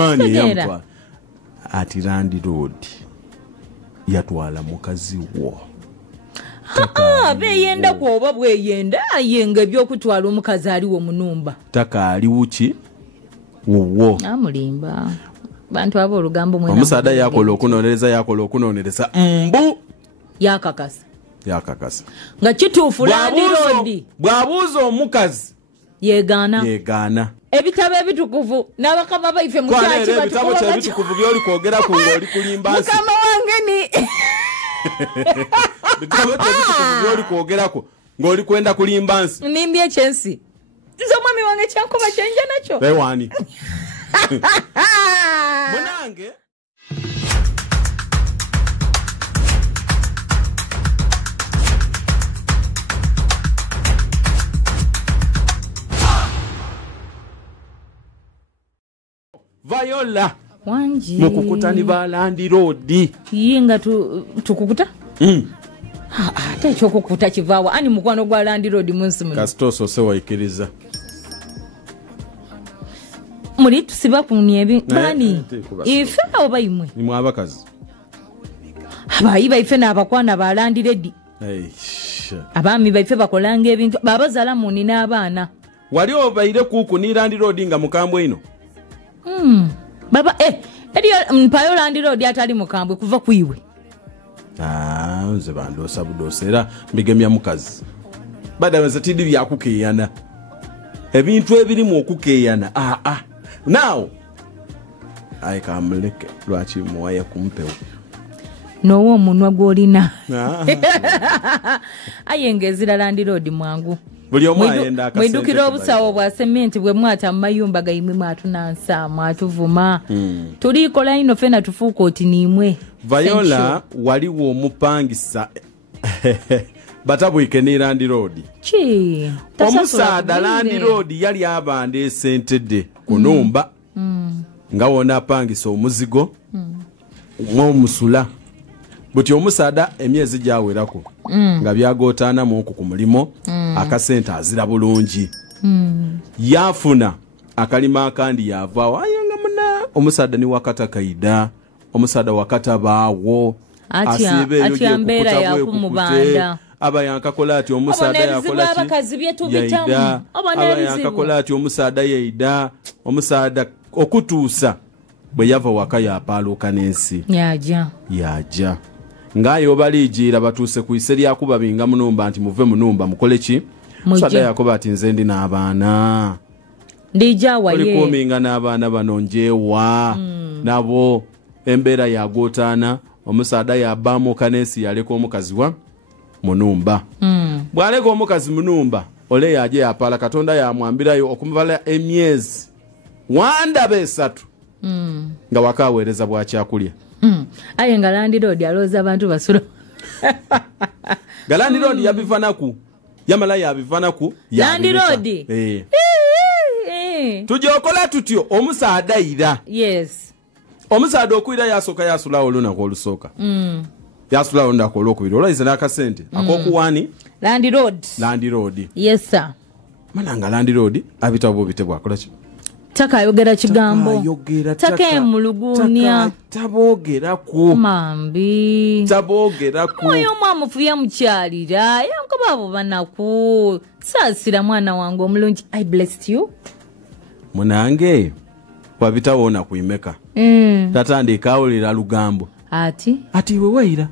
Pani yamtwala. Ati Randy Road yatwala mukazi wo. Beyenda kwoba bweyenda ayenga byokutwala omukazi ali wo munumba. Taka ali uchi wo. Amulimba. Bantu abo olugambo mwena. Omusada yakola okunonereza mbu yakakasa. Nga kituufu Randy Road. Bwabuuza omukazi yegaana. Ebitabo ebitukuvu n'abakama baife mu kyaki ebitabo ebitukuvu byoli kwogera ku ng'oli kulimba nsi. Mukama wange ni Bitabo ebitukuvu byoli kwogerako ng'oli kwenda kulimba nsi. Nimbye ekyensi. Nze omwami wange kyankuba kyenja nakyo. Bewani. Munange Viola wanji mukukutani ba Randy Road yinga tukukuta ate ekyokukuta kivaawa ani mukwano gwa Randy Road munsi muno kasitoso se waikiriza muri tusiba kuniebi bani ife oba imwe nimwe abakazi abayi baife n'abakwana ba Randy Road abami baife bakolanga ebintu babazala muni n'abaana wali obaire kuku ni Randy Road nga mukambwe ino. Baba eriyo mpayo Randy Road atali mukambwe kuva kuiwe. Nze bandosa budosera mbigemya mukazi. Badaweza tidi byakukeyana. Ebintu ebiri mu okukeyana. Now I kamuleke lwachi muwaye kumpewo. Nowo munwa gwolina. Ayengezira Randy Road mwangu. Buli omwayenda akasente. Mwidukira obusawo bwa cement bwe mwata mayumba gaimwe mwatunansa mwatuvuma. Tulikola ino fena tufuuko oti nimwe. Viola waliwo omupangisa batabwike ni Randy Road. Chi. Omusada Randy Road yali abande sentede kunumba. Nga wona apangisa omuzigo. Musula. Buti omusada emyezi jawerako. Nga byagotana mu ku mulimo akasente azira bulungi. Yafuna akalima akandi yavaawo ayenga muna omusada ni wakata kaida omusada wakata baawo atya mbera ya kumubanda abayankakola ati omusada yakola abakazi byetu bitamu abayankakola ati omusada yeida omusada okutuusa bwe yava waka yapaaluka n'ensi yaja ngayo balijira batuuse ku ise lyakuba binga munumba nti muve munumba mukole ki omusada yakoba ati nze ndi n'abaana ndijawa ye olikuminga n'abaana bano njewa nabo embeera yagotaana omusada yabamuka n'ensi yaleka omukazi wa munumba bwaleka omukazi munumba ole yaje yapala katonda yamwambirayo okumuvala emyezi wandaba 3 nga wakaweereza bwakyakulya ayenga Randy Road aloza abantu basula Randy Road yabivanaku yamala yabivanaku Randy Road tujokola tutyo omusada ira yes omusada okuira yasoka yasula olunaku olusooka yasula olunaku olwokubiri olwaize n'akasente akokuwani Randy Road yes sir mananga Randy Road abitabo bitebwa akola ki takayogera kigambo takemulugunya tabogera ku mambi tabogera ku oyo mwamufuya mukyalira yankobabo banaku saasira mwana wangu omulungi I blessed you munange wabitawona kuimeka tatandika awulira lugambo ati iwe waira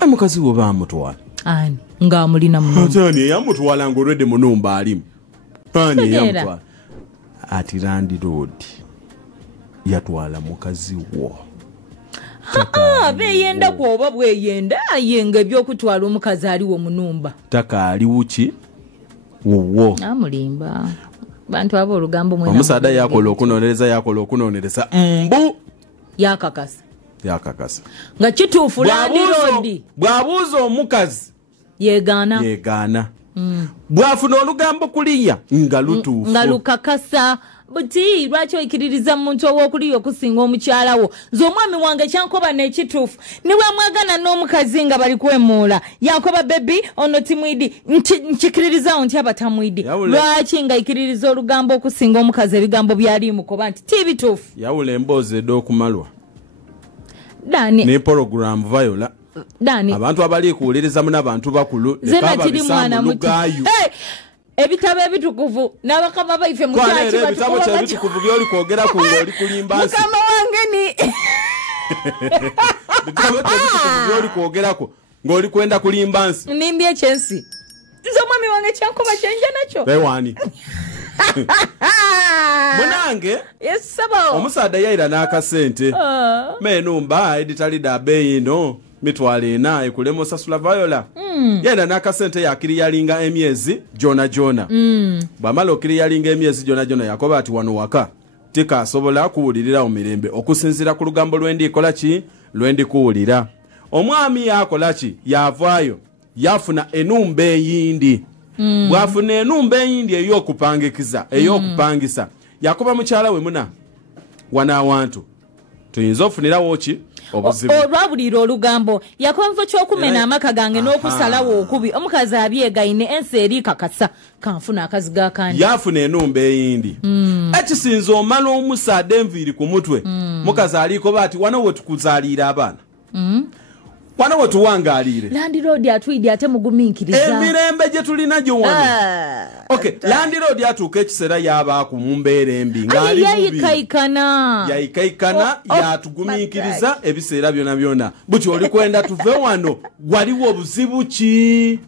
amukazi wo bamutwala ani ng'amulina munumba ani yamutwala ng'olwedde munumba alimu ani yamutwala ati Randy Road yatwala mukazi wo beyenda kwoba bweyenda ayenga byokutwala omukazi ali wo munumba taka ali uchi wo amulimba bantu abo olugambo mwena omusada yakola okunonereza mbu yakakasa nga kituufu Randy Road bwabuuza omukazi yegaana bwafuna olugambo kuliya nga lutuufu nga lukakasa buti lwaki oyikiririza muntu ow'okuli okusinga omukyala wo nze omwami wange kyankoba n'ekituufu niwe mwagana n'omukazi nga bali kwemuula yankoba bebi ono timwidi nkikiririzawo nti abatamwidi lwaki nga yikiririza olugambo okusinga omukazi ebigambo byali mukoba nti ti bituufu yawula emboozi ed'okumalwa Dani ne program Viola Dani abantu abali kuwuliriza mu n'abantu bakulu lekaba bisamu lugayu ebitabo ebitukuvu n'abakama baife mu kyaki ebitabo kya ebitukuvu byoli kwogera ku ng'oli kulimba nsi mukama wange ni ebitabo kya ebitukuvu byoli kwogerako ng'oli kwenda kulimba nsi nimbye ekyensi nze omwami wange kyankoba kyenja nakyo bewani munange yes sabo omusaada yaira n'akasente menumba editali da beino mitwalo 4 ekulema osasula Viola yena n'akasente yakiri yalinga emyezi jona bamala okiri yalinga emyezi jona yakoba ati wano waka tikasobola kuwulirira omirembe okusinzira ku lugambo lwendikola ki lwendikuwulira omwami yakola ki yavaayo yafuna enumba eyindi bwafuna enumba eyindi ey'okupangikiza ey'okupangisa yakoba mukyala we muna wana awantu tuyinza ofunirawo ki obuzibu olwabulira olugambo yakoba nfo ky'okumena amaka gange n'okusalawo okubi omukazi abyegayine ensi eri kakasa kanfuna akazi gakandi yafuna enumba eyindi ekisinza omala omusaada enviiri ku mutwe mukazi aliko baati wano we tukuzaalira abaana wano we tuwangaaliire Landlord atwidi ate mugumiikiriza emirembe gye tulina gyo wano Landlord atuuka ekiseera yabaku mu mbeera embi ng'ali yayikaikana yatugumiikiriza ebiseera byona buti oli kwenda tuve wano waliwo obuzibu ki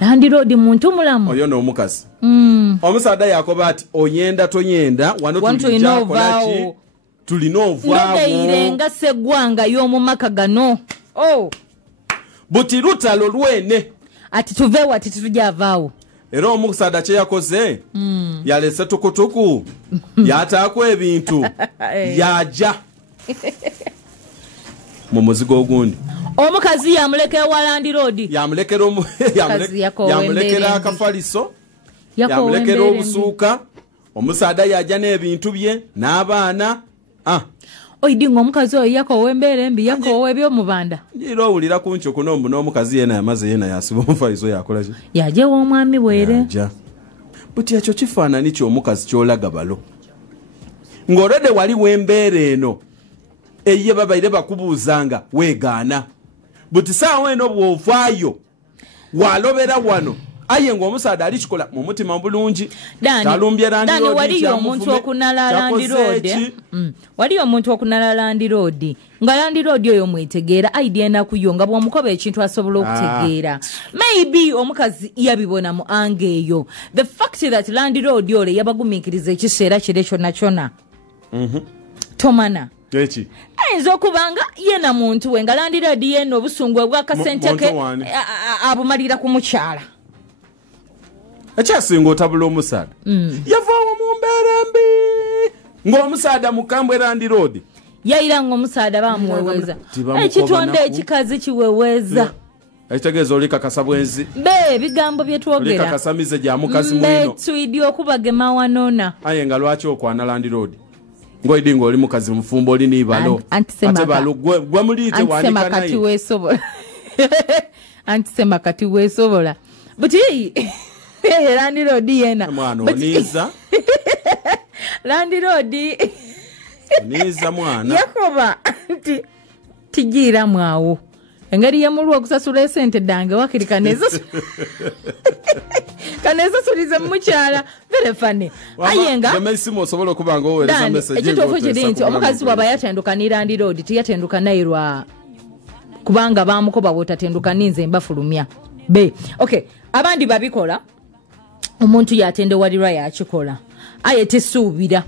Landlord muntu mulamu oyo n'omukazi omusaada yakoba ati oyenda toyenda wano tulina okolaki tulina ovaawo nga seggwanga y'omu maka gano buti lutalo lwene ati tuveewo ati titujavaawo era omusaada kye yakoze yalese tukutuku yataako ebintu yaja mu muzigo ogundi omukazi yamulekera wa Landlord yamulekera akafaliso yamulekera obusuuka omusaada yaja n'ebintu bye n'abaana oidinga omukazi oyo yakowa embeera embi yakowa ebyomubanda njira owulira ku nkyo kuno mbu n'omukazi yena yamaze yena yasiba omufaliso yakola ki yajewa omwami bwere buti ekyo kifaanani ky'omukazi ky'olaga balo ng'olwedde wali w'embeera eno eye babaire bakubuuzanga weegaana buti saawa eno bw'ovaayo walobera wano aye ng'omusaada alikikola mu mutima bulungi talumbye Dani waliyo omuntu okunala Landlord waliyo omuntu okunala Landlord nga Landlord oyo mwetegeera idea enakuyo nga bw'omukoba ekintu asobola okutegeera maybe omukazi yabibona mu ange eyo the fact that Landlord ole yabagumiikiriza ekiseera kire kyonna tomana eki ayinza okubanga yena muntu we nga Landlord yena obusungu obw'akasente ke abumalira ku mukyala ekyasinga otabula omusaada yavaawo mu mbeera embi ng'omusaada mukambwe Landlord yaira ng'omusaada bamuweweeza ekitonde ekikazi kiweweeza ekitegeeza oli kakasa bwenzi ebigambo bye twogera oli kakasa mize gya mukazi mwino twidi okubagema wanona aye nga lwaki okwana Landlord ng'oidi ng'oli mukazi mufumbo oli niibalo ate balo gwe muliite wanika naye antisema kati weesobola buti Landlord yena mwana oniza Landlord oniza mwana yakoba nti tijira mwawo engeri yamulwa okusasula esente dange wakiri kaneza sulize mukyala very funny ayenga mesimu osobola okubanga oweereza message ekituufu kiri nti omukazi waba yatenduka ni Landlord tiyatenduka naye lwa kubanga bamukoba bwotatenduka ninze mbafulumya okay abandi babikola omuntu yatendewalirwa yakikola aye tesuubira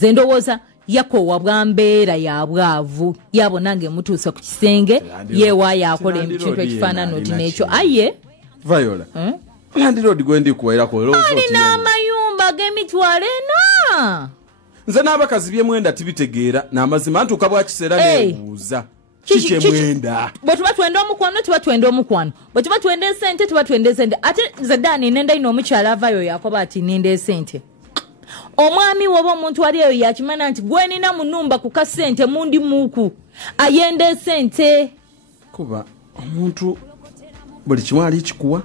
ze ndowooza yakowa bwambeera ya bwavu yabona ng'emutuusa ku kisenge yeewaayo akola ekintu ekifaanana oti n'ekyo aye Viola Landlord gwe ndikuwairako alina amayumba g'emitwalo 4 nze n'abakazi bye mwenda tibitegeera n'amazima ntuuka bwa kiseera neebuuza kiki mwenda bwe tuba twenda omukwano tuba twenda omukwano bwe tuba twenda esente tuba twenda esente ate nze Dani nenda ino omukyala avaayo yakoba ati nenda esente omwami woba omuntu wali eyo yakimanya nti gwenina mu nnumba ku kasente mundi muku ayenda esente kuba omuntu buli kimu ali kikuwa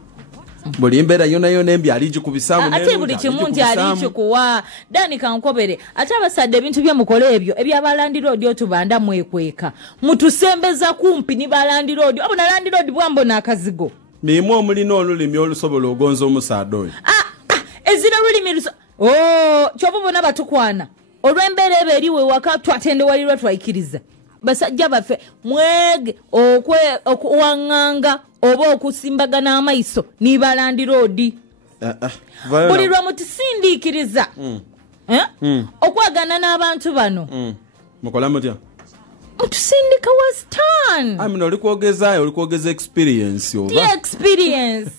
buli mbeera yona embi ali gikubisaamu ate buli kimu nti ali kikuwa Dani kankobere ate abasadde ebintu byemukole ebyo ebyabalandiroodi otubanda mwekweka mutusembeza kumpi ni balandiroodi abona landiroodi bwambona akazigo nimu omulina olulimi olusobola ogonza omusaada oyo ezira lulimi kyova bona batukwana olw'embeera eba eriwe waka twatendewalirwa twayikiriza basajja baffe mwege okuwaŋŋanga oba okusimbagana amaiso nibalandiroodi buli lwa mutusindiikiriza okwagana n'abantu bano mukola mutya mutusindika wastan oli kwogeza experience oba experience